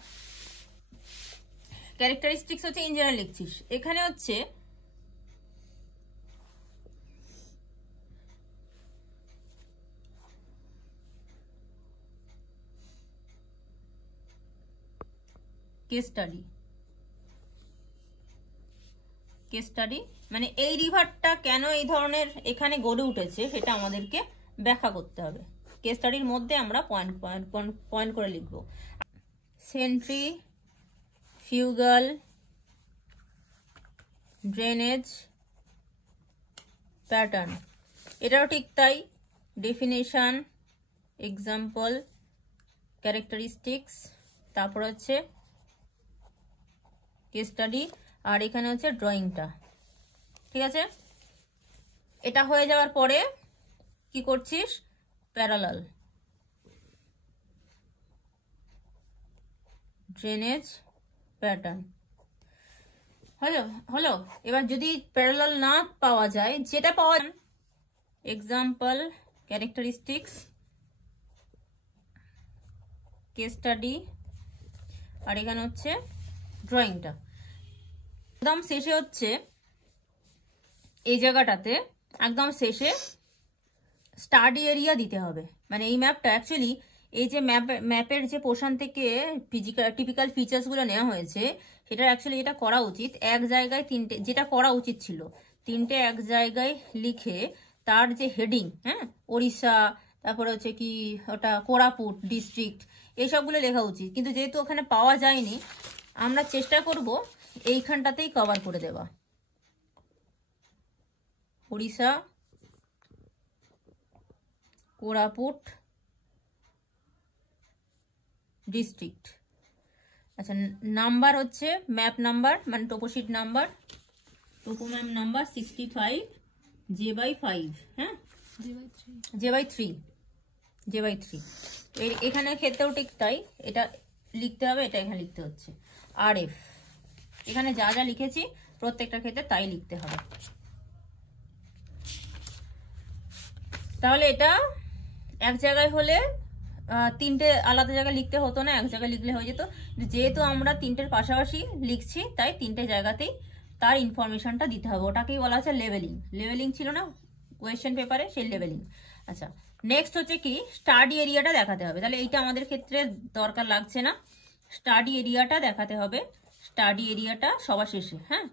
ক্যারেক্টারিস্টিক্স হচ্ছে ইন জেনারেল লিখছিস। এখানে হচ্ছে কেস স্টাডি। কেস স্টাডি মানে এই রিভারটা কেন এই ধরনের এখানে গড়ে উঠেছে সেটা আমাদেরকে ব্যাখ্যা করতে হবে। কেস স্টাডির মধ্যে আমরা পয়েন্ট করে লিখব। সেন্ট্রিফিউগাল ড্রেনেজ প্যাটার্ন, এটাও ঠিক তাই। ডেফিনেশন, এক্সাম্পল, ক্যারেক্টারিস্টিক্স, তারপর হচ্ছে কেস স্টাডি, আর এখানে হচ্ছে ড্রয়িংটা, ঠিক আছে? এটা হয়ে যাওয়ার পরে কি করছিস? Parallel drainage pattern. হলো? এবার যদি প্যারালাল না পাওয়া যায়, যেটা পাওয়া যায় এক্সাম্পল, ক্যারেক্টারিস্টিক্স, কেস স্টাডি, আর এখানে হচ্ছে ড্রয়িংটা। একদম শেষে হচ্ছে এই জায়গাটাতে একদম শেষে স্টাডি এরিয়া দিতে হবে। মানে এই ম্যাপটা অ্যাকচুয়ালি এই যে ম্যাপের যে পোর্শন থেকে টিপিক্যাল ফিচার্সগুলো নেওয়া হয়েছে সেটা অ্যাকচুয়ালি এটা করা উচিত এক জায়গায় তিনটে, যেটা করা উচিত ছিল তিনটে এক জায়গায় লিখে তার যে হেডিং, হ্যাঁ, ওড়িশা, তারপরে হচ্ছে কি ওটা কোরাপুট ডিস্ট্রিক্ট, এইসবগুলো লেখা উচিত। কিন্তু যেহেতু ওখানে পাওয়া যায়নি, আমরা চেষ্টা করব এইখানটাতেই কভার করে দেওয়া। ওড়িশা, কোরাপুট ডিস্ট্রিক্ট। আচ্ছা, নাম্বার হচ্ছে ম্যাপ নাম্বার, মানে toposheet number, Toppo map number 65 J/5, হ্যাঁ, J/3 এখানে ক্ষেত্রেও ঠিক তাই, এটা লিখতে হবে, এটা এখানে লিখতে হচ্ছে। RF, এখানে যা যা লিখেছি প্রত্যেকটা ক্ষেত্রে তাই লিখতে হবে। তাহলে এটা এক জায়গায় হলে তিনটে আলাদা জায়গায় লিখতে হতো না, এক জায়গায় লিখলে হয়ে যেত। যেহেতু আমরা তিনটের পাশাপাশি লিখছি তাই তিনটে জায়গাতেই তার ইনফরমেশনটা দিতে হবে। ওটাকেই বলা হচ্ছে লেভেলিং। লেভেলিং ছিল না কোয়েশ্চেন পেপারে, সেই লেভেলিং। আচ্ছা, নেক্সট হচ্ছে কি স্টাডি এরিয়াটা দেখাতে হবে। তাহলে এইটা আমাদের ক্ষেত্রে দরকার লাগছে না, স্টাডি এরিয়াটা দেখাতে হবে। স্টাডি এরিয়াটা সবার শেষে, হ্যাঁ,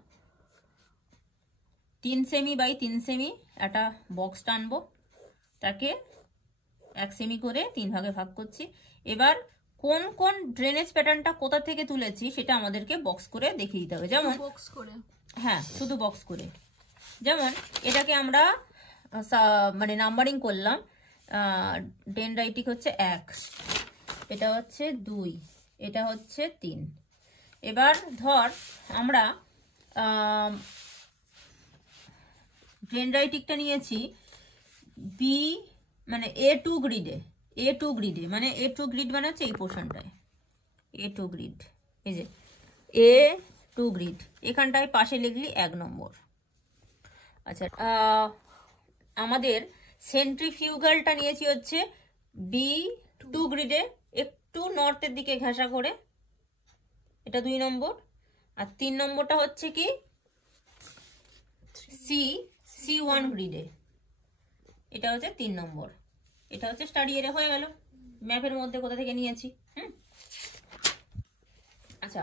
3 সেমি বাই 3 সেমি একটা বক্স টানবো, তাকে 1 সেমি করে 3 ভাগে ভাগ করছি। এবার কোন কোন ড্রেনেজ প্যাটার্নটা কোথা থেকে তুলেছি সেটা আমাদেরকে বক্স করে দেখিয়ে দিতে হবে। যেমন বক্স করে, হ্যাঁ, শুধু বক্স করে। যেমন এটাকে আমরা মানে নাম্বারিং করলাম, ডেনড্রাইটিক হচ্ছে 1, এটা হচ্ছে 2, এটা হচ্ছে 3। এবার ধর আমরা ডেনড্রাইটিকটা নিয়েছি বি মানে A2 গ্রিডে, A2 গ্রিডে মানে A2 গ্রিড মানে হচ্ছে এই পোর্শনটায় A2 গ্রিড, এই যে A2 গ্রিড, এখানটায় পাশে লিখলি 1 নম্বর। আচ্ছা, আমাদের সেন্ট্রিফিউগালটা নিয়েছি হচ্ছে B2 গ্রিডে, একটু নর্থের দিকে ঘেঁষা করে, এটা 2 নম্বর। আর 3 নম্বরটা হচ্ছে কি C1 গ্রিডে, এটা হচ্ছে 3 নম্বর। এটা হচ্ছে স্টাডি এরিয়া হয়ে গেল, ম্যাপের মধ্যে কোথা থেকে নিয়েছি। আচ্ছা,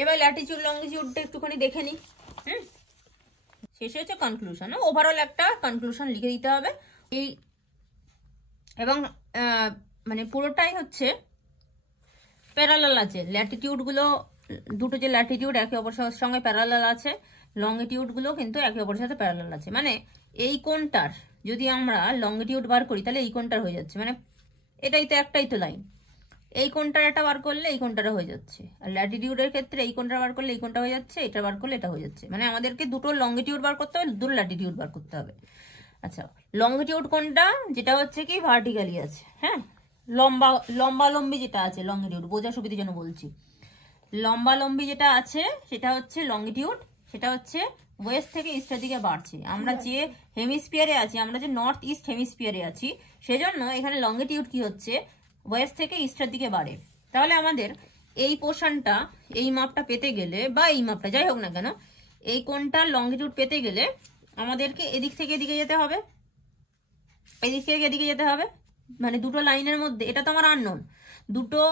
এবার ল্যাটিটিউড লঙ্গিটিউডটা একটুখানি দেখে নিই। শেষে হচ্ছে কনক্লুশন, ওভারঅল একটা কনক্লুশন লিখে দিতে হবে। এই এবং মানে পুরোটাই হচ্ছে প্যারালাল আছে, ল্যাটিটিউডগুলো দুটো যে ল্যাটিটিউড একে অপরের সঙ্গে প্যারালাল আছে, লংগিটিউডগুলো কিন্তু একে অপরের সাথে প্যারালাল আছে। মানে এই কোণটার যদি আমরা লংগিটিউড বার করি তাহলে এই কোণটার হয়ে যাচ্ছে, মানে এটাই তো একটাই তো লাইন, এই কোণটার একটা বার করলে এই কোণটার হয়ে যাচ্ছে। আর ল্যাটিটিউডের ক্ষেত্রে এই কোণটা বার করলে এই কোণটা হয়ে যাচ্ছে, এটা বার করলে এটা হয়ে যাচ্ছে। মানে আমাদেরকে দুটো লংগিটিউড বার করতে হবে, দুটো ল্যাটিটিউড বার করতে হবে। আচ্ছা, লংগিটিউড কোণটা যেটা হচ্ছে কি ভার্টিক্যালি আছে, হ্যাঁ, লম্বালম্বি যেটা আছে লংগিটিউড, বোঝা সুবিধার জন্য বলছি, লম্বালম্বি যেটা আছে সেটা হচ্ছে লংগিটিউড, সেটা হচ্ছে ওয়েস্ট থেকে ইস্টের দিকে বাড়ছে। আমরা যে হেমিস্ফিয়ারে আছি, আমরা যে নর্থ ইস্ট হেমিস্ফিয়ারে আছি, সেজন্য এখানে লংগিটিউড কি হচ্ছে ওয়েস্ট থেকে ইস্টের দিকে বাড়ে। তাহলে আমাদের এই পোর্শনটা, এই মাপটা পেতে গেলে, বা এই মাপটা যাই হোক না কেন, এই কোণটার লংগিটিউড পেতে গেলে আমাদেরকে এদিক থেকে এদিকে যেতে হবে, এদিক থেকে এদিকে যেতে হবে। মানে দুটো লাইনের মধ্যে, এটা তো আমার আননোন, দুটো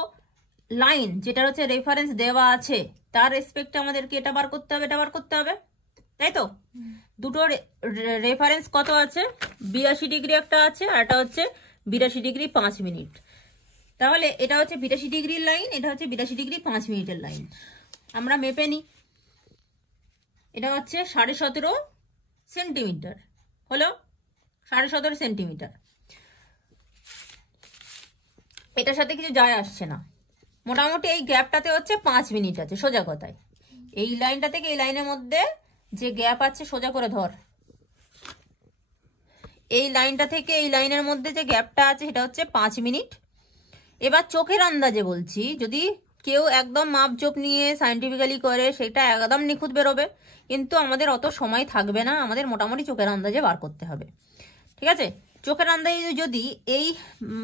লাইন যেটা হচ্ছে রেফারেন্স দেওয়া আছে তার রেসপেক্টে আমাদেরকে এটা বার করতে হবে, এটা বার করতে হবে, তাই তো? দুটো রেফারেন্স কত আছে? 82 ডিগ্রি একটা আছে, আর এটা হচ্ছে 82 ডিগ্রি 5 মিনিট। তাহলে এটা হচ্ছে 82 ডিগ্রির লাইন, এটা হচ্ছে 82 ডিগ্রি 5 মিনিটের লাইন। আমরা মেপে নিই, এটা হচ্ছে 17.5 সেন্টিমিটার, হলো 17.5 সেন্টিমিটার। এটার সাথে কিছু যায় আসছে না, মোটামুটি এই গ্যাপটাতে হচ্ছে 5 মিনিট আছে। সোজা কথায় এই লাইনটা থেকে এই লাইনের মধ্যে যে গ্যাপ আছে, সোজা করে ধর, এই লাইনটা থেকে এই লাইনের মধ্যে যে গ্যাপটা আছে সেটা হচ্ছে 5 মিনিট। এবার চোখের আন্দাজে বলছি, যদি কেউ একদম মাপজোপ নিয়ে সায়েন্টিফিক্যালি করে সেটা একদম নিখুঁত বেরোবে, কিন্তু আমাদের অত সময় থাকবে না, আমাদের মোটামুটি চোখের আন্দাজে বার করতে হবে, ঠিক আছে? চোখের আন্দাজে যদি এই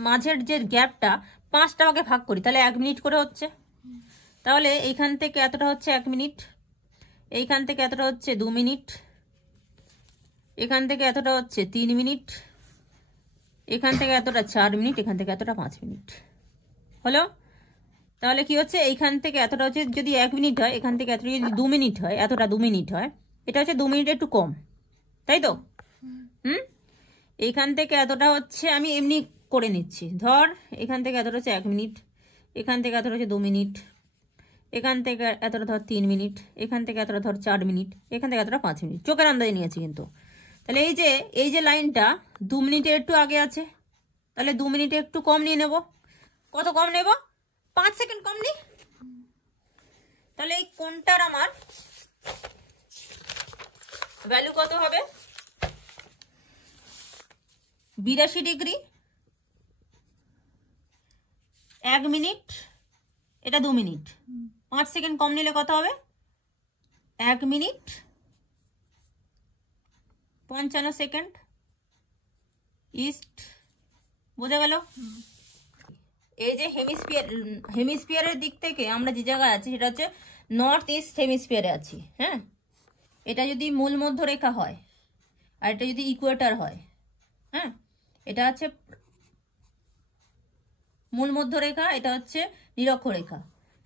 মাঝের যে গ্যাপটা 5টা ভাগে ভাগ করি তাহলে 1 মিনিট করে হচ্ছে। তাহলে এইখান থেকে এতটা হচ্ছে 1 মিনিট, এইখান থেকে এতটা হচ্ছে 2 মিনিট, এখান থেকে এতটা হচ্ছে 3 মিনিট, এখান থেকে এতটা 4 মিনিট, এখান থেকে এতটা 5 মিনিট, হলো? তাহলে কি হচ্ছে, এইখান থেকে এতটা হচ্ছে যদি 1 মিনিট হয়, এখান থেকে এতটা যদি 2 মিনিট হয়, এতটা 2 মিনিট হয়, এটা হচ্ছে 2 মিনিট একটু কম, তাই তো? এইখান থেকে এতটা হচ্ছে, আমি এমনি করে নিচ্ছি, ধর এখান থেকে এতটা হচ্ছে 1 মিনিট, এখান থেকে এতটা হচ্ছে 2 মিনিট, এখান থেকে এতটা ধর 3 মিনিট, এখান থেকে এতটা ধর 4 মিনিট, এখান থেকে এতটা 5 মিনিট, চোখের আন্দাজে নিয়েছি কিন্তু। তাহলে এই যে লাইনটা 2 মিনিটে একটু আগে আছে, তাহলে 2 মিনিটে একটু কম নিয়ে নেব। কত কম নেব? 5 সেকেন্ড কম নিই। তাহলে এই কোণটার আমার ভ্যালু কত হবে? 82 ডিগ্রি 1 মিনিট, এটা 2 মিনিট, 5 সেকেন্ড কম নিলে কত হবে? 1 মিনিট 55 সেকেন্ড ইস্ট, বোঝা গেল? এই যে হেমিস্ফিয়ারের দিক থেকে আমরা যে জায়গায় আছি সেটা হচ্ছে নর্থ ইস্ট হেমিস্ফিয়ারে আছি, হ্যাঁ। এটা যদি মূল মধ্যরেখা হয় আর এটা যদি ইকুয়েটর হয়, হ্যাঁ, এটা হচ্ছে মূল মধ্যরেখা, এটা হচ্ছে নিরক্ষরেখা,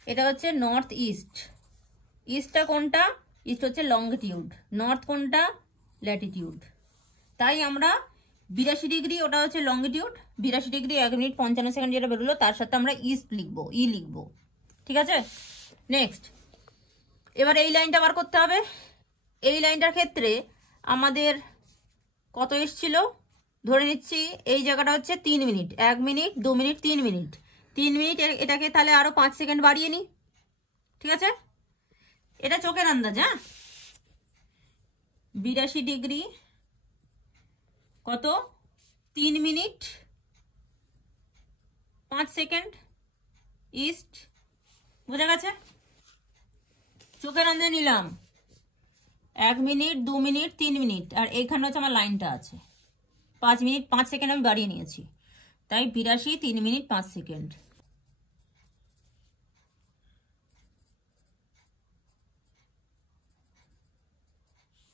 এটা হচ্ছে নর্থ ইস্ট। ইস্টটা কোনটা? ইস্ট হচ্ছে লংগিটিউড, নর্থ কোনটা? ল্যাটিটিউড। তাই আমরা 82 ডিগ্রি, ওটা হচ্ছে লংগিটিউড, 82 ডিগ্রি 1 মিনিট 55 সেকেন্ড যেটা বেরোলো তার সাথে আমরা ইস্ট লিখবো, ই লিখবো, ঠিক আছে? নেক্সট, এবার এই লাইনটা বার করতে হবে। এই লাইনটার ক্ষেত্রে আমাদের কত এসছিল? ধরে নিচ্ছি এই জায়গাটা হচ্ছে 3 minute, 1 minute 2 minute 3 minute, 3 minute, এটাকে তাহলে আরো 5 সেকেন্ড বাড়িয়ে নিই, ঠিক আছে? এটা চোখের আন্দাজ, হ্যাঁ। 82 ডিগ্রি কত? 3 মিনিট 5 সেকেন্ড ইস্ট, বোঝা গেছে? চোখের আন্দাজে নিলাম 1 মিনিট 2 মিনিট 3 মিনিট, আর এইখানে হচ্ছে আমার লাইনটা আছে 5 মিনিট 5 সেকেন্ড আমি বাড়িয়ে নিয়েছি, তাই 82 3 মিনিট 5 সেকেন্ড।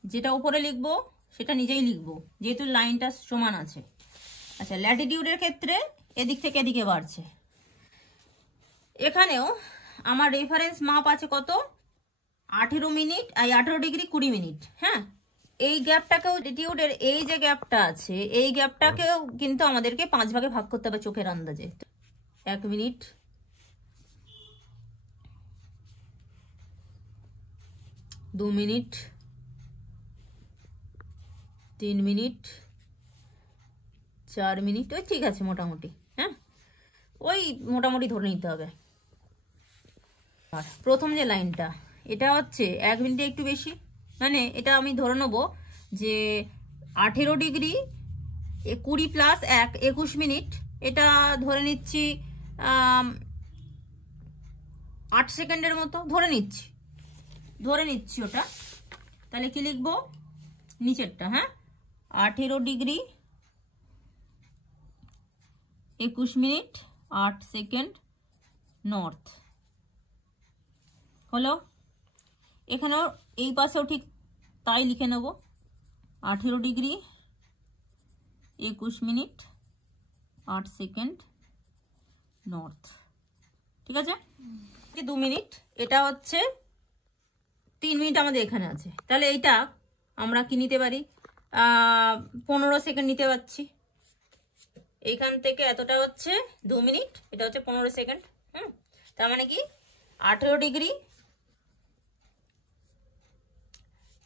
যেটা উপরে লিখবো সেটা নিজেই লিখবো যেহেতু লাইনটা সমান আছে। আচ্ছা, ল্যাটিটিউডের ক্ষেত্রে এদিক থেকে এদিকে বাড়ছে। এখানেও আমার রেফারেন্স মাপ আছে কত? 18 মিনিট, 18 ডিগ্রি 20 মিনিট, হ্যাঁ। এই গ্যাপটাকেও, ল্যাটিটিউডের এই যে গ্যাপটা আছে এই গ্যাপটাকেও কিন্তু আমাদেরকে 5 ভাগে ভাগ করতে হবে চোখের আন্দাজে। 1 মিনিট 2 মিনিট 3 মিনিট 4 মিনিট, ওই ঠিক আছে মোটামুটি। হ্যাঁ, ওই মোটামুটি ধরে নিতে হবে। আর প্রথম যে লাইনটা, এটা হচ্ছে 1 মিনিটে একটু বেশি, মানে এটা আমি ধরে নেবো যে 18 ডিগ্রি 20 প্লাস 1 21 মিনিট, এটা ধরে নিচ্ছি 8 সেকেন্ডের মতো ধরে নিচ্ছি ওটা। তাহলে কি লিখবো নিচেরটা? হ্যাঁ, 18 ডিগ্রি 21 মিনিট 8 সেকেন্ড নর্থ হলো। এখানেও এই পাশেও ঠিক তাই লিখে নেব, 18 ডিগ্রি 21 মিনিট 8 সেকেন্ড নর্থ। ঠিক আছে, 2 মিনিট, এটা হচ্ছে 3 মিনিট আমাদের এখানে আছে। তাহলে এইটা আমরা কি নিতে পারি, 15 সেকেন্ড নিতে পারছি। এইখান থেকে এতটা হচ্ছে 2 মিনিট, এটা হচ্ছে 15 সেকেন্ড। তার মানে কি 18 ডিগ্রি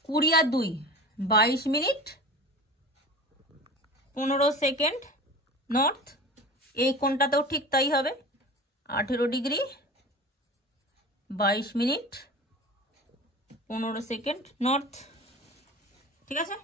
20 আর 2 22 মিনিট 15 সেকেন্ড নর্থ। এই কোণটাতেও ঠিক তাই হবে, 18 ডিগ্রি 22 মিনিট 15 সেকেন্ড নর্থ। ঠিক আছে।